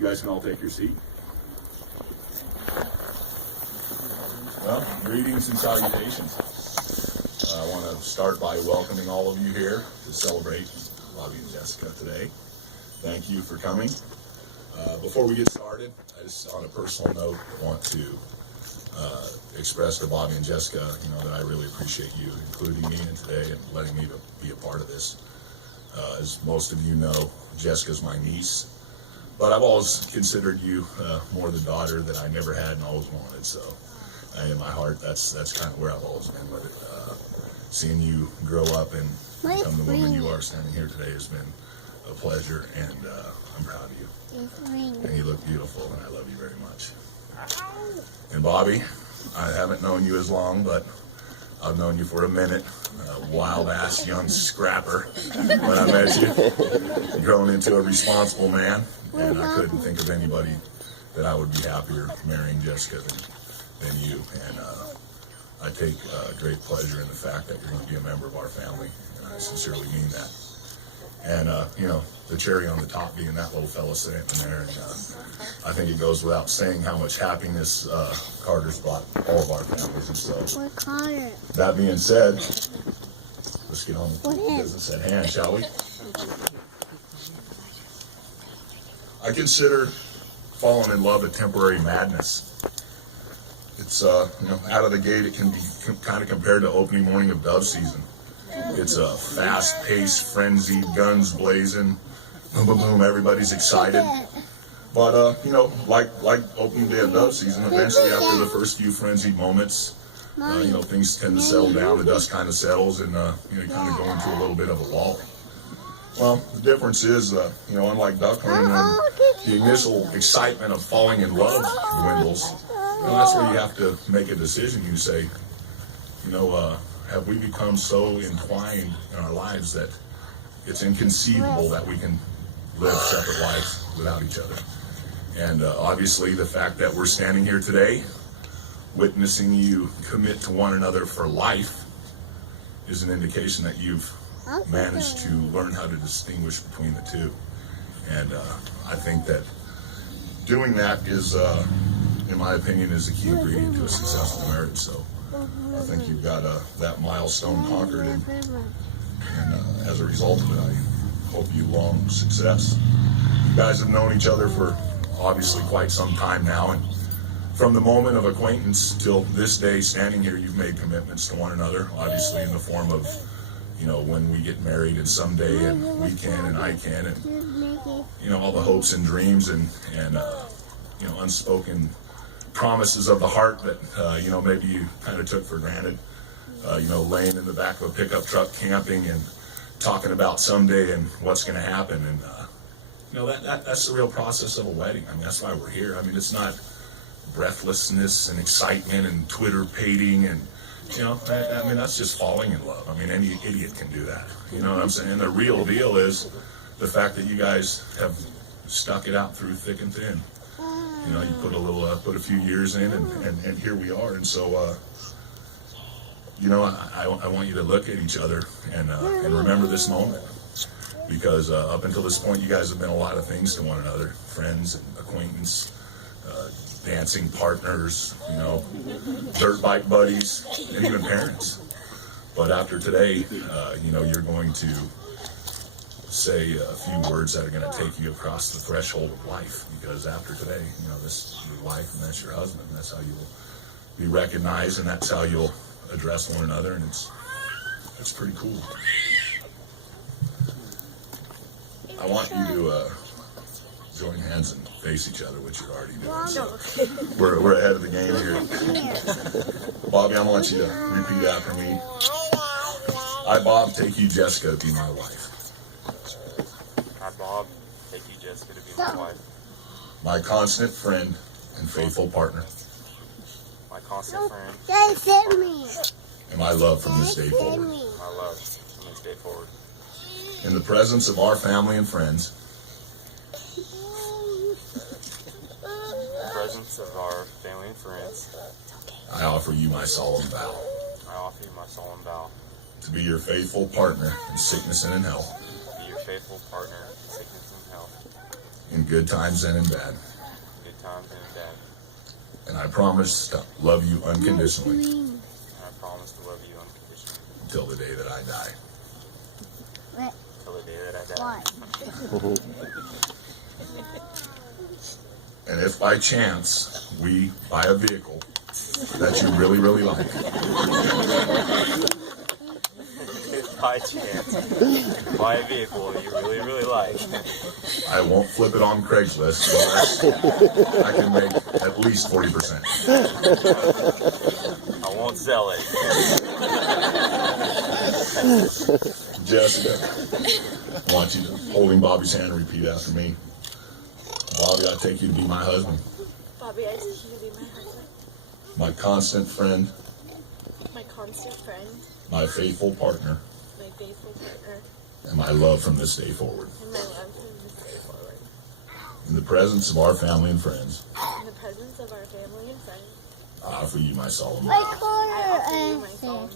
You guys can all take your seat. Well, greetings and salutations. I want to start by welcoming all of you here to celebrate Bobby and Jessica today. Thank you for coming. Before we get started, I just, on a personal note, want to express to Bobby and Jessica, that I really appreciate you including me in today and letting me be a part of this. As most of you know, Jessica's my niece, but I've always considered you more the daughter that I never had and always wanted. So, in my heart, that's kind of where I've always been with it. Seeing you grow up and become the woman you are standing here today has been a pleasure, and I'm proud of you. And you look beautiful, and I love you very much. And Bobby, I haven't known you as long, but I've known you for a minute. Wild-ass young scrapper when I met you. Grown into a responsible man, and I couldn't think of anybody that I would be happier marrying Jessica than you. And I take great pleasure in the fact that you're going to be a member of our family, and I sincerely mean that. And, the cherry on the top being that little fella sitting there. And I think it goes without saying how much happiness Carter's brought all of our families. And so, that being said, let's get on with the business at hand, shall we? I consider falling in love a temporary madness. It's, out of the gate, it can be kind of compared to opening morning of dove season. It's a fast-paced, frenzied, guns blazing, boom, boom, boom, everybody's excited. But, like opening day of dove season, eventually after the first few frenzied moments, things tend to settle down, the dust kind of settles, and, you kind of go into a little bit of a lull. Well, the difference is, unlike duckling, when the initial excitement of falling in love dwindles, that's where you have to make a decision. You say, have we become so entwined in our lives that it's inconceivable that we can live separate lives without each other? And obviously the fact that we're standing here today, witnessing you commit to one another for life, is an indication that you've managed to learn how to distinguish between the two. And I think that doing that is, in my opinion, is a key ingredient to a successful marriage. So I think you've got that milestone conquered, and as a result of it, I hope you long success. You guys have known each other for obviously quite some time now, and from the moment of acquaintance till this day standing here, you've made commitments to one another, obviously in the form of, when we get married and someday, and we can and I can, and, all the hopes and dreams and unspoken promises of the heart that, maybe you kind of took for granted, laying in the back of a pickup truck camping and talking about someday and what's going to happen. And, that's the real process of a wedding. I mean, that's why we're here. I mean, it's not breathlessness and excitement and Twitter pating and, that's just falling in love. I mean, any idiot can do that. You know what I'm saying? And the real deal is the fact that you guys have stuck it out through thick and thin. You put a few years in, and here we are. And so, I want you to look at each other and remember this moment, because up until this point, you guys have been a lot of things to one another: friends and acquaintance, dancing partners, dirt bike buddies, and even parents. But after today, you're going to say a few words that are going to take you across the threshold of life, because after today, this is your wife and that's your husband. That's how you'll be recognized, and that's how you'll address one another, and it's pretty cool. I want you to join hands and face each other, which you're already doing. So we're ahead of the game here. Bobby, I want you to repeat after me. I, Bob, take you, Jessica, to be my wife. I, Bob, take you, Jessica, to be my wife. My constant friend and faithful partner. My constant friend. And my love from this day forward. My love from this day forward. In the presence of our family and friends. In the presence of our family and friends. I offer you my solemn vow. I offer you my solemn vow. To be your faithful partner in sickness and in health. To be your faithful partner in sickness and health. in good times and in bad. good times and in bad. And I promise to love you unconditionally And I promise to love you unconditionally until the day that I die. till the day that I die. And if by chance we buy a vehicle that you really, really like, By chance, buy a vehicle you really, really like. I won't flip it on Craigslist unless I can make at least 40%. I won't sell it. Jessica, I want you to, holding Bobby's hand, repeat after me. Bobby, I take you to be my husband, Bobby, I take you to be my husband, my constant friend, my constant friend, my faithful partner, my faithful partner, and my love from this day forward. and my love from this day forward. In the presence of our family and friends, In the presence of our family and friends, I offer you my solemn I vow offer you my solemn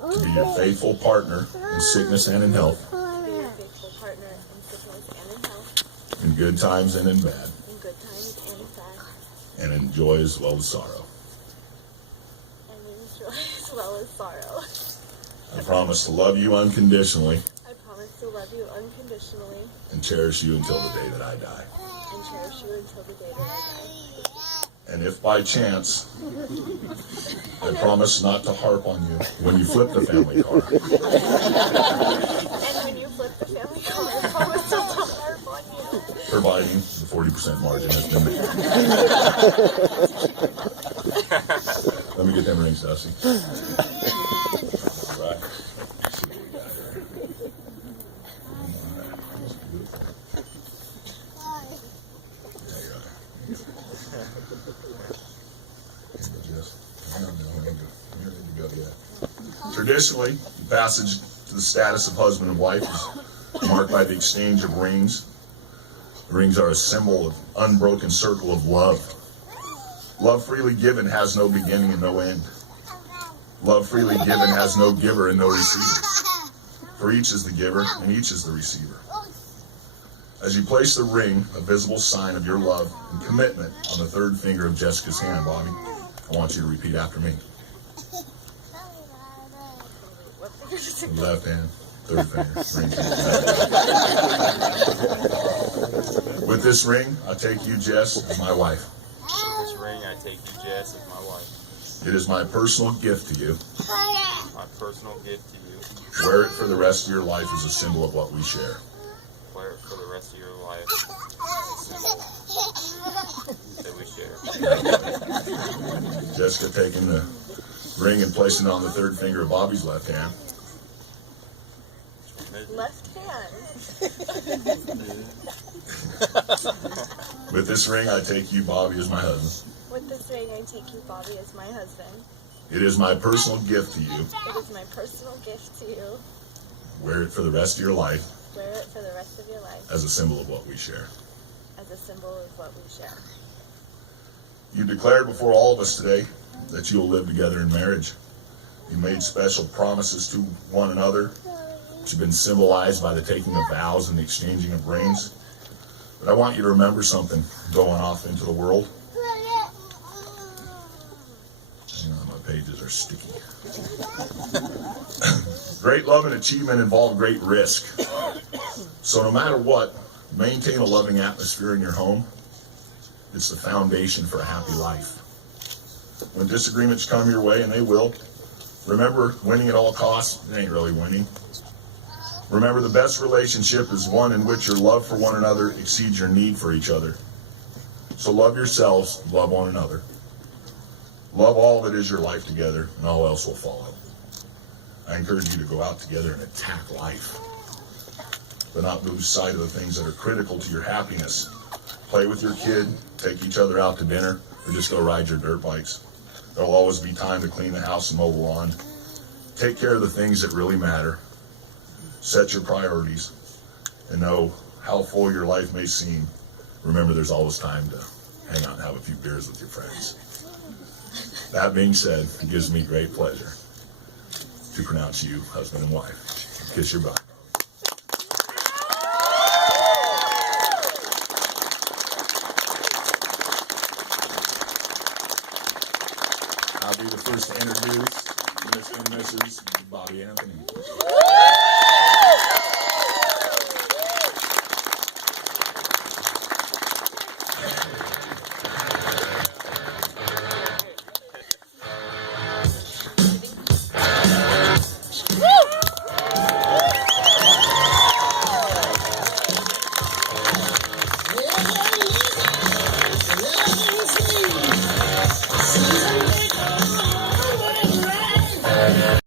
vow to be your faithful partner in sickness and in health, to be your faithful partner in sickness and in health, in good times and in bad, in good times and in bad, and in joy as well as sorrow. and in joy as well as sorrow. I promise to love you unconditionally I promise to love you unconditionally and cherish you until the day that I die. and cherish you until the day that I die. And if by chance, I promise not to harp on you when you flip the family car. And when you flip the family car, I promise to not harp on you. Providing the 40% margin has been made. Let me get them rings, Dusty. All right. See what we got here. That's beautiful. There you are. You're good to go, yeah. Traditionally, the passage to the status of husband and wife is marked by the exchange of rings. The rings are a symbol of unbroken circle of love. Love freely given has no beginning and no end. Love freely given has no giver and no receiver. For each is the giver and each is the receiver. As you place the ring, a visible sign of your love and commitment, on the third finger of Jessica's hand, Bobby, I want you to repeat after me. What finger does it Left hand, third finger, ring. With this ring, I take you, Jess, as my wife. With this ring, I take you, Jess, as my wife. It is my personal gift to you. My personal gift to you. Wear it for the rest of your life as a symbol of what we share. Wear it for the rest of your life. As a symbol that we share. Jessica taking the ring and placing it on the third finger of Bobby's left hand. Left hand. With this ring, I take you, Bobby, as my husband. With this ring, I take you, Bobby, as my husband. It is my personal gift to you. It is my personal gift to you. Wear it for the rest of your life Wear it for the rest of your life as a symbol of what we share. as a symbol of what we share. You declared before all of us today that you will live together in marriage. You made special promises to one another, which have been symbolized by the taking of vows and the exchanging of rings. But I want you to remember something going off into the world. Hang on, my pages are sticky. Great love and achievement involve great risk. So no matter what, maintain a loving atmosphere in your home. It's the foundation for a happy life. When disagreements come your way, and they will, remember, winning at all costs, it ain't really winning. Remember, the best relationship is one in which your love for one another exceeds your need for each other. So love yourselves, love one another. Love all that is your life together, and all else will follow. I encourage you to go out together and attack life, but not lose sight of the things that are critical to your happiness. Play with your kid, take each other out to dinner, or just go ride your dirt bikes. There'll always be time to clean the house and mow the lawn. Take care of the things that really matter. Set your priorities, and know how full your life may seem. Remember, there's always time to hang out and have a few beers with your friends. That being said, it gives me great pleasure to pronounce you husband and wife. Kiss your bride. be the first to introduce Mr. and Mrs. Bobby Anthony.